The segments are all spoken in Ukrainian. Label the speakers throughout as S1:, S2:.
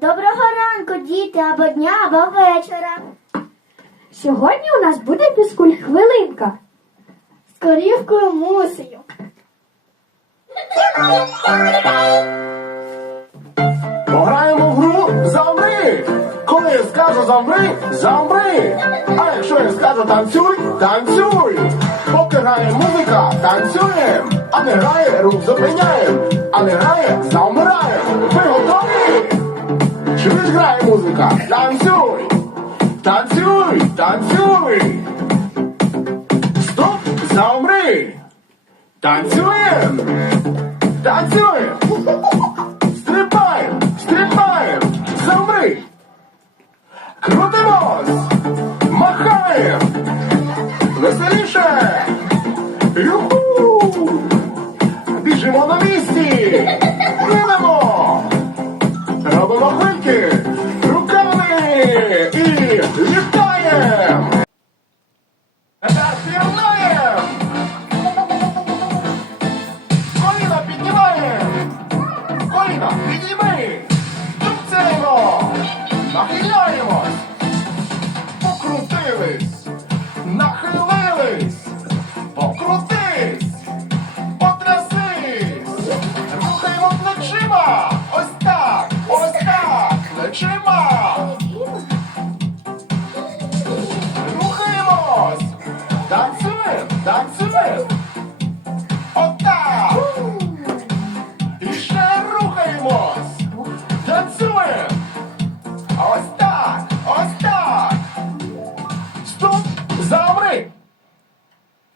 S1: Доброго ранку, діти, або дня, або вечора.
S2: Сьогодні у нас буде фізкульт хвилинка.
S1: З корівкою мусею.
S3: Пограємо в гру замри. Коли я скажу замри, замри. А якщо я скажу танцюй, танцюй. Поки грає музика, танцюємо. А не грає, рух зупиняємо. А не грає, замираємо. Ви готові? Чуєш грає музика? Танцюй! Танцюй! Танцюй! Стоп! Замри! Танцюємо! Танцюємо! Стрибаємо! Стрибаємо! Замри! Крутимось! Махаємо! Веселіше! Юху! Біжимо на місці! Плинемо!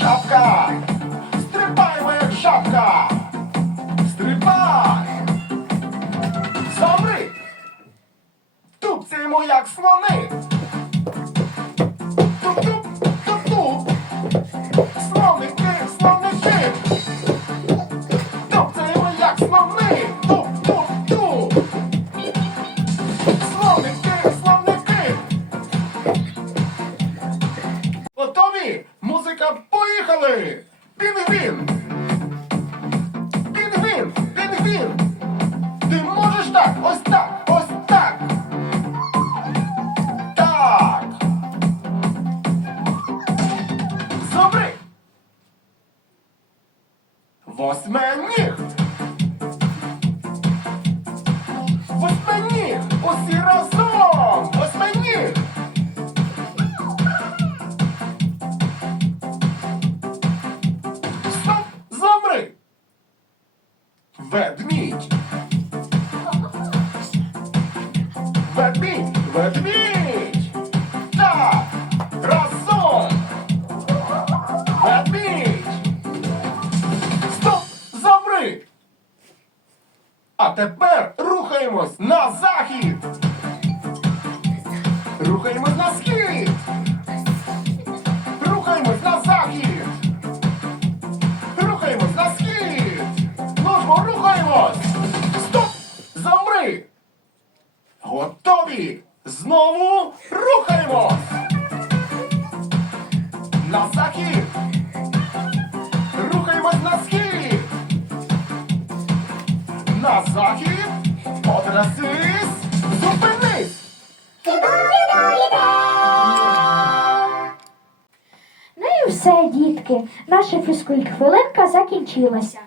S3: Жабка! Стрибаємо, моя шапка, Стрибай! Замри! Тупцяємо, як слони! Музика, поїхали! Пінгвін! Пінгвін! Пінгвін! Ти можеш так! Ось так! Ось так! Так! Зобри! Восьминіг! Ведмідь! Ведмідь! Ведмідь! Так! Разом! Ведмідь! Стоп! Замри! А тепер рухаємось на захід! Рухаємось Ну рухаємось! Стоп! Замри! Готові! Знову рухаємось! На захід! Рухаємось на схід! На захід! Потрясись! Зупинись!
S2: Ну і все, дітки. Наша фізкульт хвилинка закінчилася.